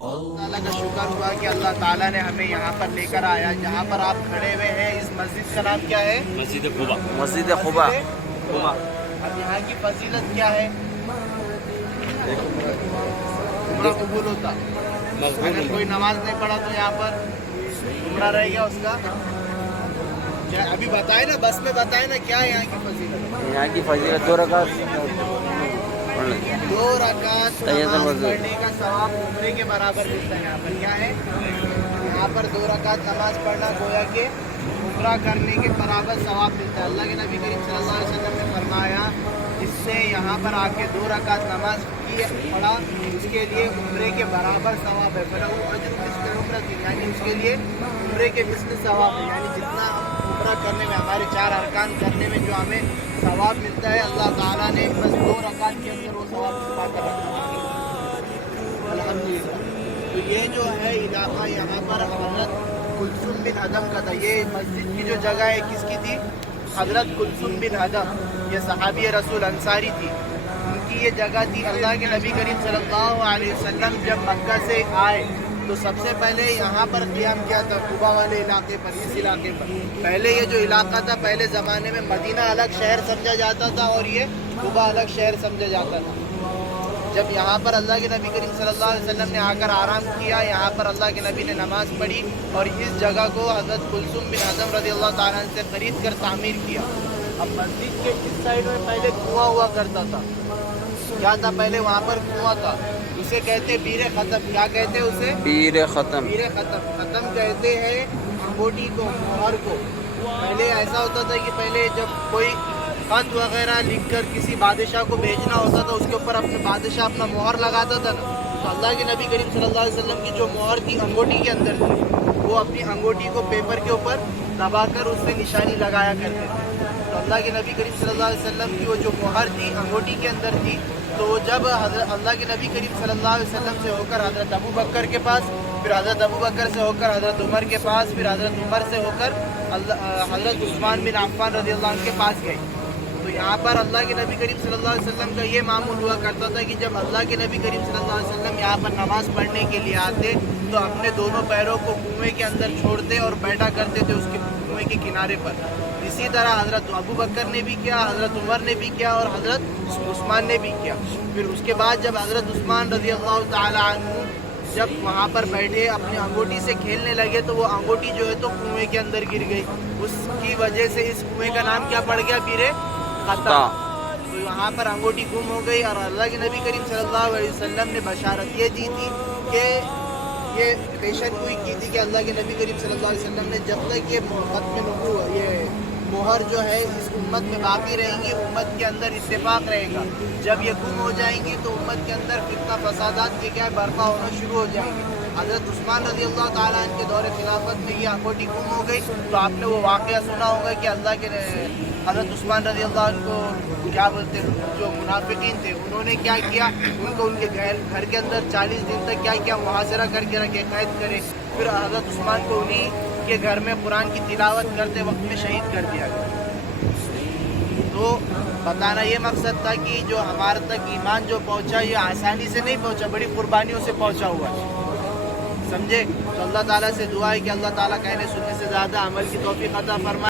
اللہ کا شکر ہوا کہ اللہ تعالیٰ نے ہمیں یہاں پر لے کر آیا. جہاں پر آپ کھڑے ہوئے ہیں اس مسجد کا نام کیا ہے؟ مسجد قباء. مسجد قباء. اب یہاں کی فضیلت کیا ہے؟ عمرہ قبول ہوتا. اگر کوئی نماز نہیں پڑھا تو یہاں پر عمرہ رہ گیا اس کا. ابھی بتائے نا, بس میں بتائے نا کیا ہے یہاں کی فضیلت. یہاں کی فضیلت 2 رکعت 2 رکعت نماز پڑھنے کا ثواب عمرے کے برابر ملتا ہے. یہاں پر کیا ہے؟ یہاں پر 2 رکعت نماز پڑھنا گویا کہ عمرہ کرنے کے برابر ثواب ملتا ہے. اللہ کے نبی کریم صلی اللہ علیہ وسلم نے فرمایا جس سے یہاں پر آ کے 2 رکعت نماز پڑھا اس کے لیے عمرے کے برابر ثواب ہے. یعنی اس کے لیے عمرے کے مثل ثواب ہے. یعنی جتنا عمرہ کرنے میں ہمارے 4 ارکان کرنے میں جو ہمیں ثواب ملتا ہے, اللہ تعالیٰ نے بس 2 رکعت کے اندر وہ ثواب چھپا کر رکھا ہے. الحمدللہ. تو یہ جو ہے علاقہ یہاں پر حضرت کلثوم بن ادم کا تھا. یہ مسجد کی جو جگہ ہے کس کی تھی؟ حضرت کلثوم بن ادم, یہ صحابی رسول انصاری تھی. ان کی یہ جگہ تھی. اللہ کے نبی کریم صلی اللہ علیہ وسلم جب مکہ سے آئے تو سب سے پہلے یہاں پر قیام کیا تھا, قباء والے علاقے پر. اس علاقے پر پہلے یہ جو علاقہ تھا, پہلے زمانے میں مدینہ الگ شہر سمجھا جاتا تھا اور یہ قباء الگ شہر سمجھا جاتا تھا. جب یہاں پر اللہ کے نبی کریم صلی اللہ علیہ وسلم نے آ کر آرام کیا, یہاں پر اللہ کے نبی نے نماز پڑھی اور اس جگہ کو حضرت کلثوم بن ادم رضی اللہ تعالیٰ عنہ سے خرید کر تعمیر کیا. اب مسجد کے اس سائڈ میں پہلے کنواں ہوا کرتا تھا. کیا تھا پہلے؟ وہاں پر کنواں تھا. اسے کہتے بیر ختم. کیا کہتے اسے؟ بیر ختم. بیر ختم. ختم کہتے ہیں انگوٹی کو, مہر کو. پہلے ایسا ہوتا تھا کہ پہلے جب کوئی خط وغیرہ لکھ کر کسی بادشاہ کو بھیجنا ہوتا تھا, اس کے اوپر اپنے بادشاہ اپنا مہر لگاتا تھا نا. تو اللہ کے نبی کریم صلی اللہ علیہ وسلم کی جو مہر تھی انگوٹی کے اندر تھی, وہ اپنی انگوٹی کو پیپر کے اوپر دبا کر اس سے نشانی لگایا کرتے تھے. تو اللہ کے نبی کریم صلی اللہ علیہ وسلم کی وہ جو مہر تھی انگوٹی کے اندر تھی, تو جب اللہ کے نبی کریم صلی اللہ علیہ وسلم سے ہو کر حضرت ابو بکر کے پاس, پھر حضرت ابو بکر سے ہو کر حضرت عمر کے پاس, پھر حضرت عمر سے ہو کر حضرت عثمان بن عفان رضی اللہ عنہ کے پاس گئی. تو یہاں پر اللہ کے نبی کریم صلی اللہ علیہ وسلم کا یہ معمول ہوا کرتا تھا کہ جب اللہ کے نبی کریم صلی اللہ علیہ وسلم یہاں پر نماز پڑھنے کے لیے آتے تو اپنے دونوں پیروں کو کنویں کے اندر چھوڑتے اور بیٹھا کرتے تھے اس کے کنویں کے کنارے پر. اسی طرح حضرت ابو بکر نے بھی کیا, حضرت عمر نے بھی کیا اور حضرت عثمان نے بھی کیا. پھر اس کے بعد جب حضرت عثمان رضی اللہ تعالی عنہ جب وہاں پر بیٹھے اپنی انگوٹی سے کھیلنے لگے تو وہ انگوٹی جو ہے تو کنویں کے اندر گر گئی. اس کی وجہ سے اس کنویں کا نام کیا پڑ گیا؟ بیر ختم. تو وہاں پر انگوٹی گم ہو گئی اور اللہ کے نبی کریم صلی اللہ علیہ وسلم نے بشارت یہ دی تھی کہ یہ پیشن گوئی کی تھی کہ اللہ کے نبی کریم صلی اللہ علیہ وسلم نے جب تک یہ ختم نبوت, یہ مہر جو ہے اس امت میں باقی رہیں گی, امت کے اندر اتفاق رہے گا. جب یہ گم ہو جائیں گی تو امت کے اندر فتنہ فسادات کے کیا برپا ہونا شروع ہو جائیں گے. حضرت عثمان رضی اللہ تعالیٰ عنہ کے دور خلافت میں یہ انگوٹی گم ہو گئی. تو آپ نے وہ واقعہ سنا ہوگا کہ اللہ کے حضرت عثمان رضی اللہ عنہ کو کیا بولتے ہیں, جو منافقین تھے انہوں نے کیا کیا, ان کو ان کے گھر کے اندر 40 دن تک کیا کیا, محاصرہ کر کے رکھے, قید کرے. پھر حضرت عثمان کو انہیں کے گھر میں قرآن کی تلاوت کرتے وقت میں شہید کر دیا گیا. تو بتانا یہ مقصد تھا کہ جو ہمارے تک ایمان جو پہنچا یہ آسانی سے نہیں پہنچا, بڑی قربانیوں سے پہنچا ہوا ہے, سمجھے. تو اللہ تعالیٰ سے دعا ہے کہ اللہ تعالیٰ کہنے سننے سے زیادہ عمل کی توفیق عطا فرمائے.